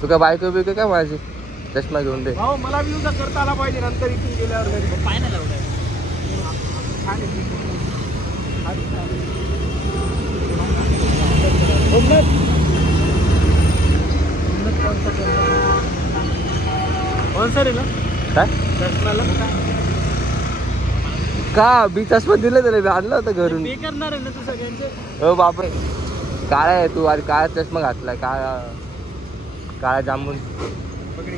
तू काय बायको बिको काय माझी चष्मा घेऊन दे. हो मला बी उद्या करता आला पाहिजे नंतर इथून गेल्यावर घरी पाय नाही लावलाय. कोण सर ना काय चष्माला का बी चष्मा दिलं त्याला मी आणलं होतं घरून. पे करणार आहे ना तू सगळ्यांचं. हो बापरे काळा आहे तू आज काळा चष्मा घातलाय काळा काळा जांभून. पकडी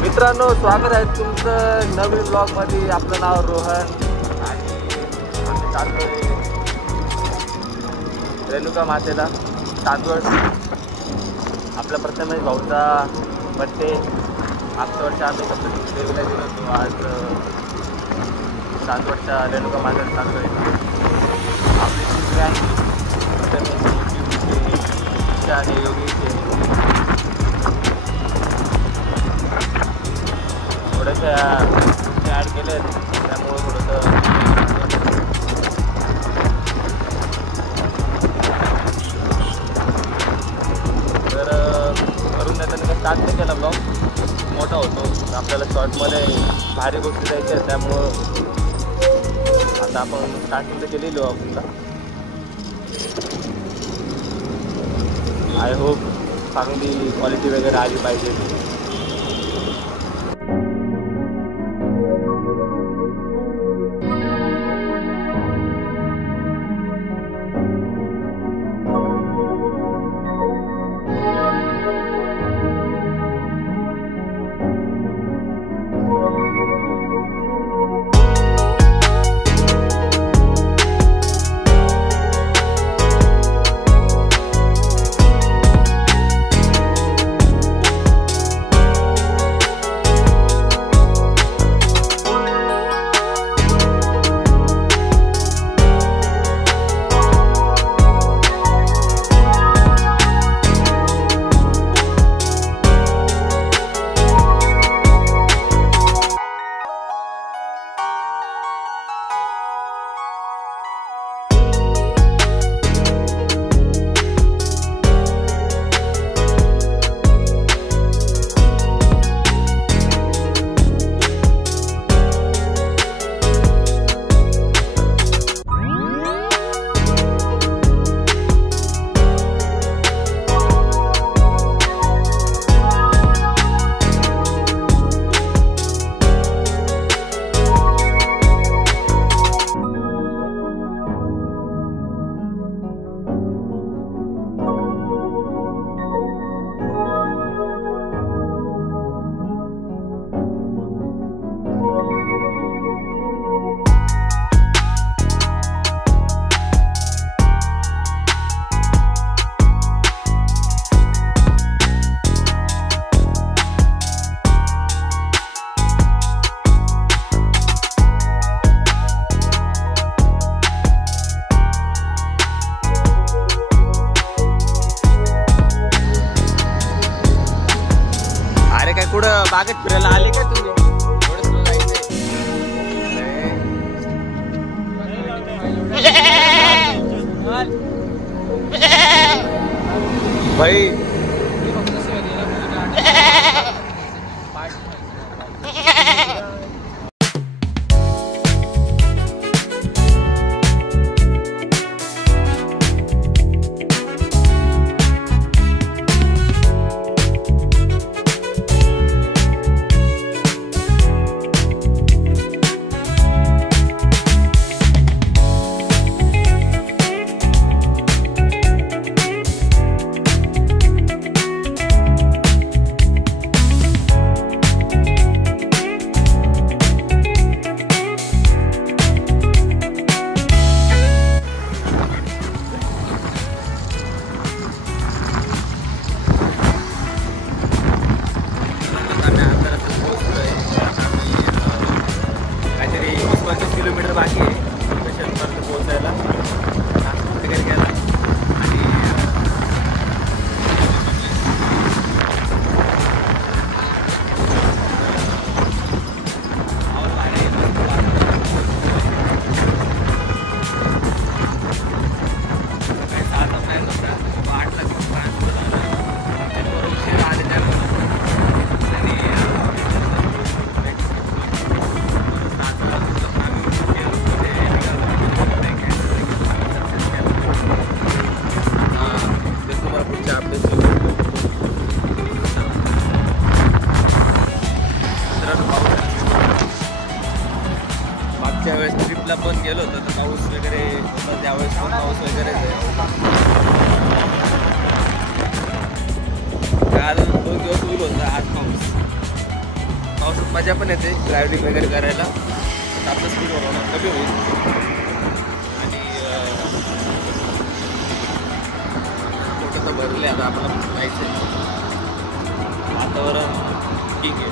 मित्रांनो स्वागत आहे तुमचं नवीन ब्लॉग मध्ये. आपलं नाव रोहन आणि आम्ही चाललोय रेणुका मातेला चांदवड. आपल्या प्रथमेश भाऊचा बड्डे. मागच्या वर्षी आम्ही देवीला गेलो होतो. आज चांदवडच्या रेणुका मातेला चाललोय. आपली शिवराय आणि योगीचे थोड्याशा ॲड केले त्यामुळं थोडंसं तर करून देताना काही स्टार्ट नाही केला ब्लॉग. मोठा होतो आपल्याला शॉर्टमध्ये भारी गोष्टी द्यायच्या आहेत त्यामुळं आता आपण स्टार्टिंग तर केलेली आपल्याला. आय होप चांगली क्वालिटी वगैरे आली पाहिजे. कुठं बागेत फिरायला आले का तुम्ही? थोडं जायचंय भाई. काल 2 दिवस ऊन होतं, आज पावसात मजा पण येते ड्रायव्हिंग वगैरे करायला. आपलं स्पीड कमी होईल आणि मोठं तर भरले. आता आपल्याला जायचं आहे. वातावरण ठीक आहे.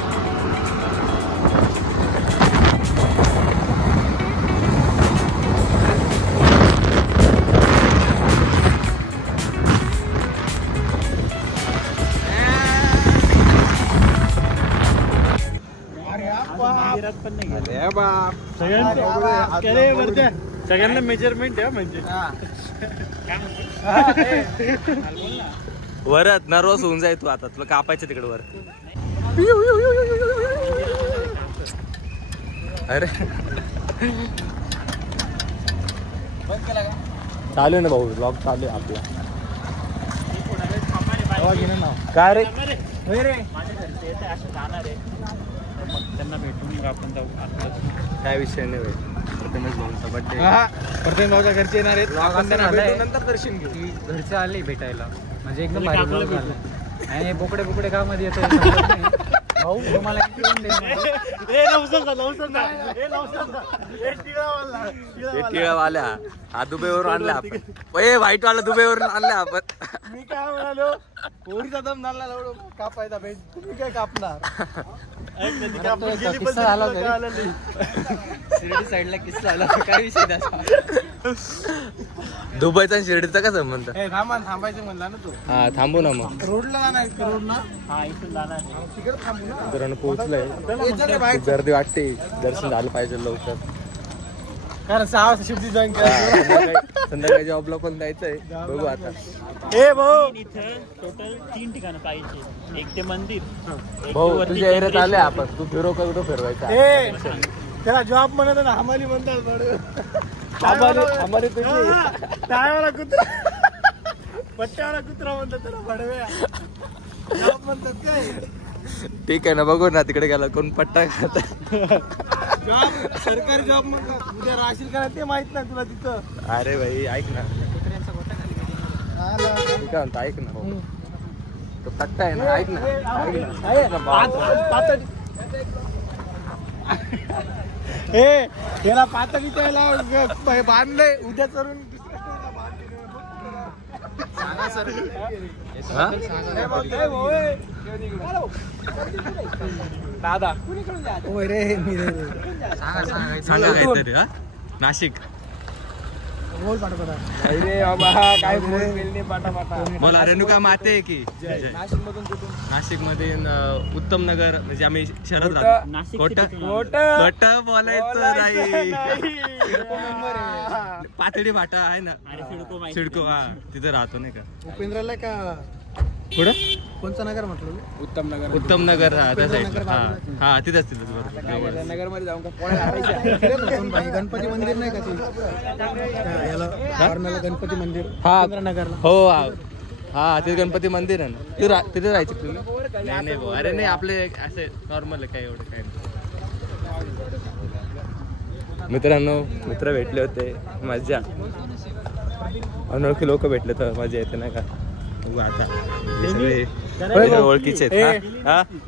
सगळ्यांना मेजरमेंट आहे म्हणजे वरत नर्वस होऊन जाय तू. आता तुला कापायचं तिकडे वर. अरे चालू आहे ना भाऊ, ब्लॉग चालू आहे आपला. काय रे त्यांना भेटून आपण जाऊ. काय विषय नाही भाई. प्रथमेश भाऊंचा बर्थडे. प्रथम भाऊच्या घरचे येणार आहेत. आपण त्यांना भेटू, नंतर दर्शन घेऊ. घरचे आले भेटायला म्हणजे एकदम भारी vlog झाला. आणि बोकडे गावामध्ये येतो भाऊ तुम्हाला टिळावाल्या हा दुबईवरून आणला आपण. व्हाईट वाला दुबईवरून आणला आपण. मी काय म्हणालो, पोरीचा दम झाला कापायचा भेट, तुम्ही काय कापणार? किस्सा झाला शिर्डी साईडला किस्सा झाला. काय विषय त्याचा? दुबईचा आणि शिर्डीचा का संबंध? थांबायचं म्हणला ना तू. हा थांबू ना मग. रोडला जाणार रोडला. हा इथून जाणार तिकडे थांबू ना. मित्रांनो पोहोचलंय. गर्दी वाटते. दर्शन झालं पाहिजे लवकर. कारण 6 वाजता शिफ्टी जॉईन करायची. संध्याकाळी जॉबला पण जायचंय. बघू आता. ए भाऊ, इथं टोटल 3 ठिकाणं पाहिजे. एक ते मंदिर, भाऊ तुझ्या एरियात आले आपण. तू फिरो का कुठं फिरवायचा? ए त्याला जॉब म्हणत ना, हमाली म्हणतात. आम्हाला तुझी टायवाला कुत्रा, पट्ट्यावाला कुत्रा म्हणतात त्याला. भडव्या जॉब म्हणतात काय? ठीक आहे ना, बघू ना तिकडे गेला कोण पट्टा खात. जॉब सरकारी जॉब म्हणतात. उद्या राशील करा ते माहित नाही तुला तिथं. अरे भाई ऐक ना, मी काय म्हणतो ऐक ना भाऊ. तो पट्टा आहे ना, ऐक ना. ए त्याला पातळी त्याला बांधलंय. उद्या चरून दादा रे सांगा काहीतरी. हा नाशिक बोल पाठवता. अरे बाबा काय बोला. रेणुका माते की नाशिक मधून कुठून? नाशिक मध्ये उत्तम नगर म्हणजे आम्ही शहरात राहतो. खोटं बोलायचं नाही. पातळी भाटा आहे ना, सिडको. हा तिथे राहतो नाही का. उपेंद्रला का पुढं कोणचं नगर म्हटलं? उत्तम नगर. उत्तम नगर. हा त्या साईड. हा तिथेच बरोबर. नगर मध्ये जाऊन गणपती मंदिर नाही का ते? गणपती मंदिर नगरला. हो हा ते गणपती मंदिर आहे ना. तिथे राहायचं तुम्ही? नाही भाऊ. अरे नाही आपले असे नॉर्मल आहे. काय एवढं काय नाही. मित्रांनो मित्र भेटले होते. मजा. अनोळखी लोक भेटले तर मजा येते नाही का. आता ओळखीचे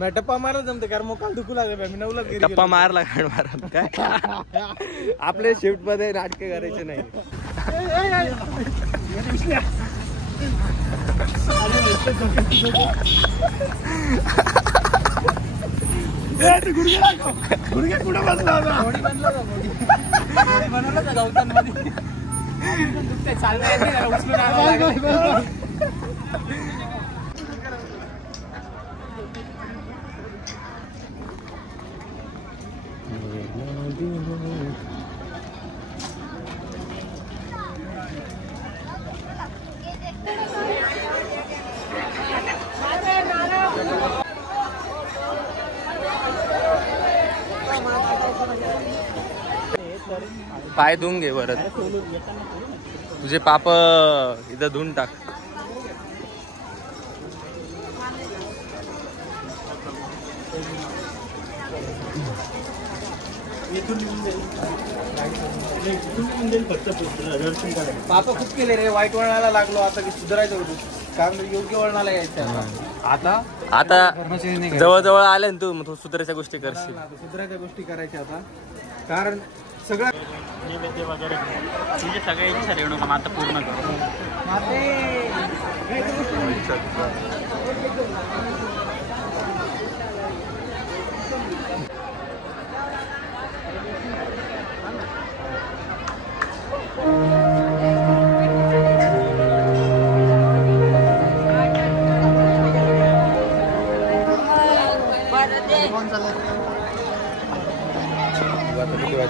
टप्पा मारला जमते कारण मग काल दुखू लागले. मी 9 ला टप्पा मारला गाड मारत काय. आपल्या शिफ्ट मध्ये नाटके करायचे नाही. गुडघे कुठं बसला होता? बनवलं का गौतममध्ये? चाललं उचलून पाय धुवून घे परत. तुझे पाप इथं धुवून टाक. पाप खूप केले रे. वाईट वळणाला लागलो आता की सुधारायचं होतं. कारण योग्य वळणाला यायचं आता आता जवळ आले ना तू, मग तू सुधारायच्या गोष्टी करशील. सुधारायच्या गोष्टी करायच्या आता, कारण सगळं वगैरे तुझे सगळे इच्छा देऊ नका, आता पूर्ण कर.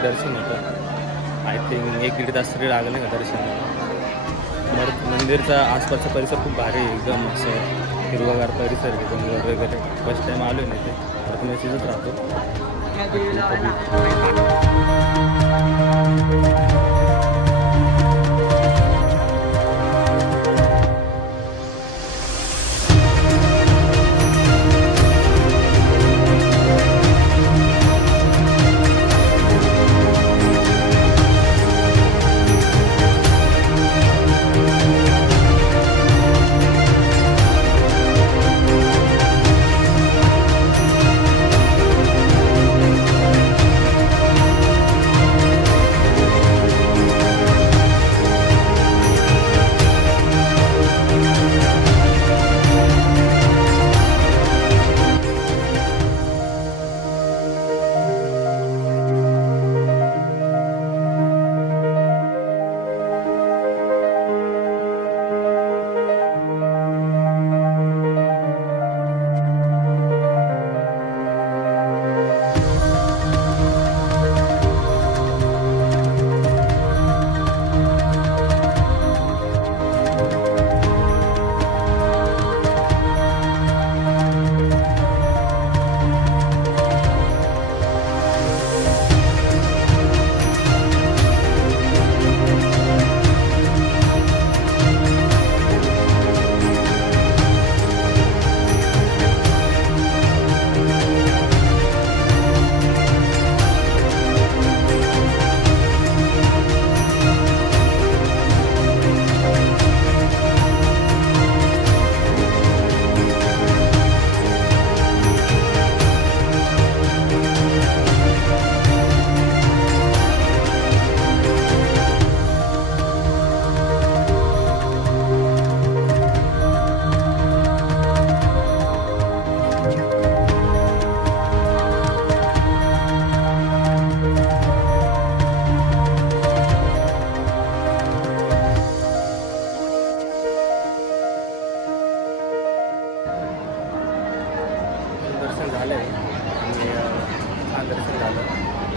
दर्शन होतं. आय थिंक 1-1.5 तास तरी लागलं नाही का दर्शनाला. मंदिरचा आसपासचा परिसर खूप भारी आहे, एकदम असं हिरवागार परिसर आहे, जंगल वगैरे. फर्स्ट टाईम आलो नाही ते, तर तुम्ही तिथंच राहतो.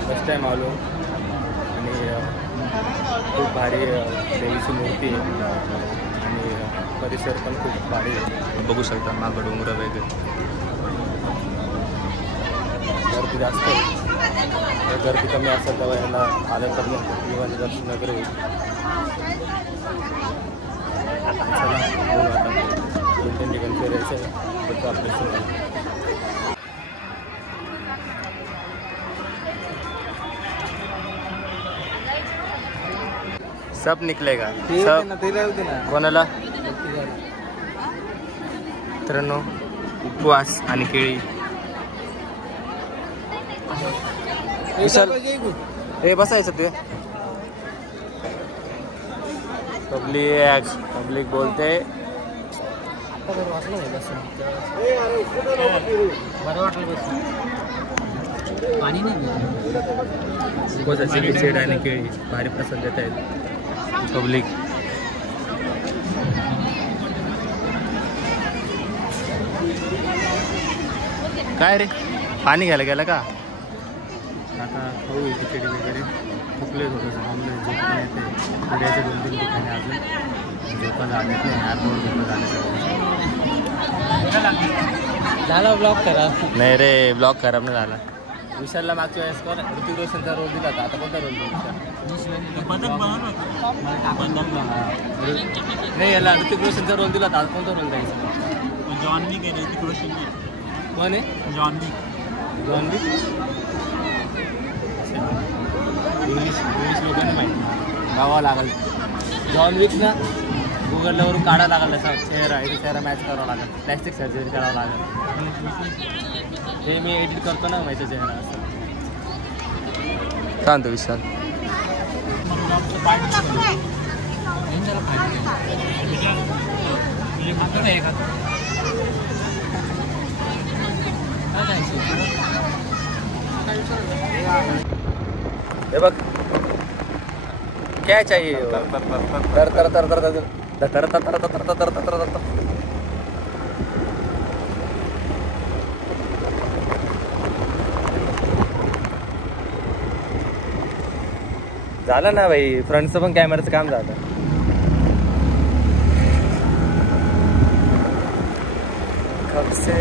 फर्स्ट टाइम आलो आणि खूप भारी देवीची मूर्ती आहे आणि परिसर पण खूप भारी आहे. बघू शकता मागं डोंगर वगैरे. गर्दी जास्त आहे, गर्दी कमी असेल तेव्हा ह्याला आलं तर मग देवाचे दर्शन वगैरे होईल. चला बघू आता 2-3 ठिकाणी फिरायचं आहे तर आपलं. सब निकलेगा सब. कोणाला मित्रांनो उपवास आणि केळी. विशाल हे बसायचं ते. पब्लिक बोलते पाणी नाही. उपवासाची खिचडी आणि केळी भारी प्रसाद देत आहेत पब्लिक. काय रे पाणी घ्यायला गेलं का? आता खाऊ खिचडी वगैरे. थकले थोडंसं थांबलं, झोप पण येते. फिरायचं 2-3 ठिकाणी अजून झोपा झालेत नाही. आतमध्ये झोपा झाला ब्लॉक करा. नाही रे ब्लॉक खराब नाही झाला. विशालला मागच्या वेळेस पण ऋतिक रोशनचा रोल दिला होता. आता कोणता रोल दिला? नाही याला ऋतिक रोशनचा रोल दिला होता. आज कोणता रोल द्यायचा? जॉन विक आहे. ऋतिक रोशन कोण आहे? जॉन विक. जॉन विक इंग्लिश लोकांना माहिती गावा लागल. जॉन विक ना गुगलवरून काढायला लागला चेहरा इथे चेहरा मॅच करावा लागेल प्लॅस्टिक सर्जरी करावं लागेल हे मी एडिट करतो ना माझ्या चेहरा असं सांगतो विशाल हे बघ क्या चाहिए तर तर तर तर तर तर तर तर तर तर तर तर झालं ना भाई फ्रंटचं पण कॅमेराचं काम झालं कब से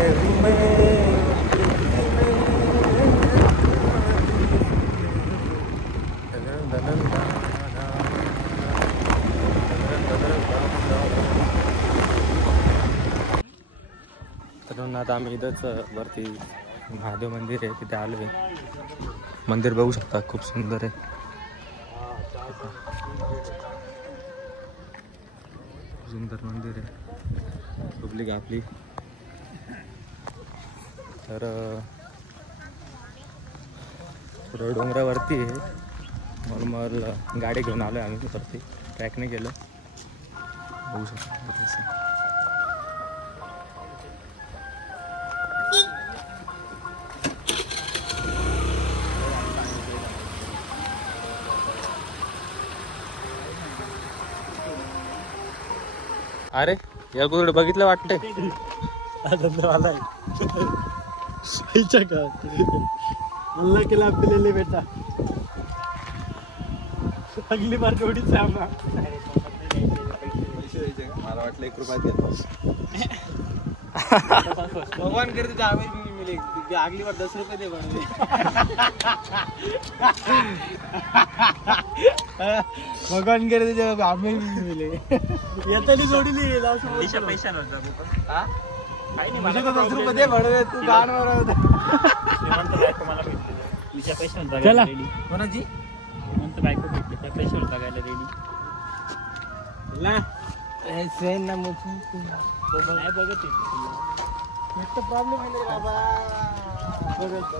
तर आता आम्ही इथंच वरती महादेव मंदिर आहे तिथे आलो आहे मंदिर बघू शकता खूप सुंदर आहे सुंदर मंदिर आहे पब्लिक आपली तर डोंगरावरती आहे नॉर्मल गाडी घेऊन आलो आहे आम्ही वरती ट्रॅकने गेलो बघू शकतो तसं अरे या कुठे बघितलं वाटतंय मला केला आपल्याला बेटा अगली बार थोडीच आहे आम्हाला मला वाटलं 1 रुपयात घेतो भगवान करते तो आमिर भी मिले अगली बार 10 रुपये दे बनवे भगवान करते जब आमिर भी मिले येतानी जोडीली गेला पैसा नव्हता हा काही नाही मला 10 रुपये दे बनवे तू गाण मारवत म्हणतो बायको मला भेटते तिच्या पैशावर जगायला रेडी कोणाची म्हणतो बायको भेटते त्या पैशावर जगायला रेडी ला ऐसे ना मुझे नाही बघत आहे प्रॉब्लेम आहे बाबा बघत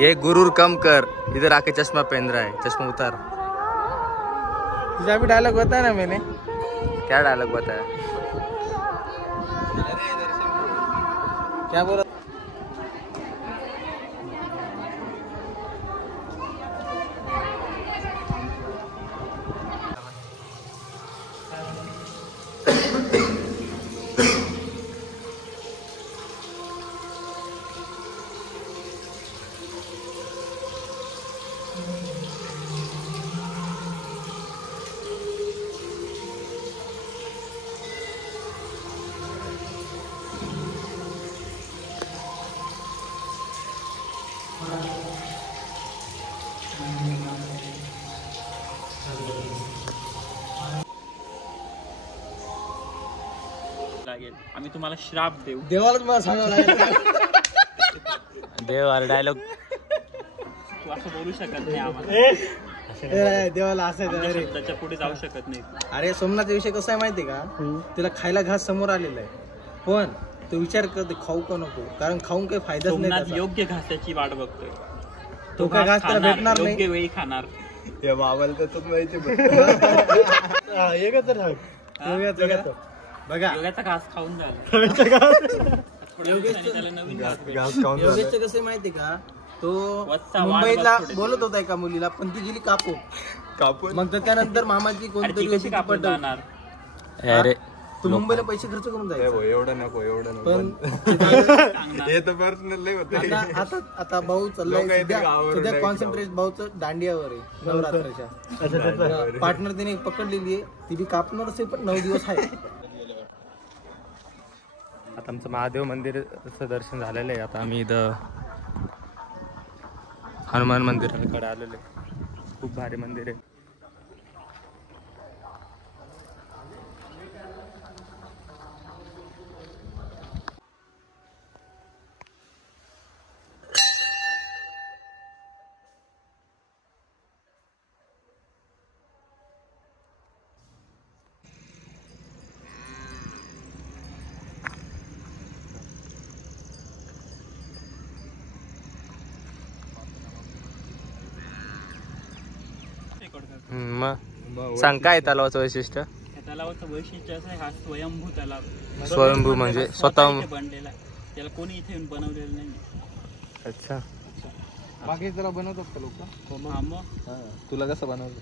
ये गुरूर कम कर इधर आके चश्मा पहन रहा है चश्मा उतार तुझा भी डायलॉग बताया ना मैंने क्या डायलॉग बताया क्या बोला आम्ही तुम्हाला श्राप देऊ देवालाच मला सांगावं लागेल देव अरे डायलॉग तू असं बोलू शकत नाही आम्हाला देवाला असं त्याच्या पुढे जाऊ शकत नाही अरे सोमनाथचा विषय कसा आहे माहिती का तिला खायला घास समोर आलेला आहे पण तो विचार करते खाऊ का नको कारण खाऊन काही फायदाच नाही त्याचा. योग्य घासाची वाट बघतोय तो काय घास त्याला भेटणार नाही योग्य वेळी खाणार या बाबाला तर माहिती बघा योग्याचा घास खाऊन झाला त्याला नवीन घास योगेशचं कसं माहिती का तो वत्सा मुंबईला वाढ बोलत होता एका मुलीला पण ती गेली कापून मग त्यानंतर मामाची कोणतरी कशी कापून जाणार अरे तू मुंबईला पैसे खर्च करून जायचं एवढं नको पण हे तर पर्सनल आता भाऊ चाललाय सध्या कॉन्सन्ट्रेट भाऊचं दांडियावर आहे नवरात्राच्या पार्टनर तिने पकडलेली आहे ती बी कापणारच आहे पण 9 दिवस आहे आता आमचं महादेव मंदिरचं दर्शन झालेलं आहे आता आम्ही इथं हनुमान मंदिराकडे आलेलो आहे खूप भारी मंदिर आहे मग सांग काय तलावाचं वैशिष्ट्य? या तलावाचं वैशिष्ट्य असं आहे, हा स्वयंभू तलाव. स्वयंभू म्हणजे स्वतः इथे बनलेला आहे. त्याला कोणी इथे येऊन बनवलेलं नाही. अच्छा. बाकी जरा बनवतात का लोक? हा मग तुला कसं बनवलं?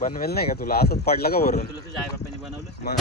बनवेल नाही का तुला? असंच पडलं का वरून? तुला तुझ्या आई बापाने बनवलं. मग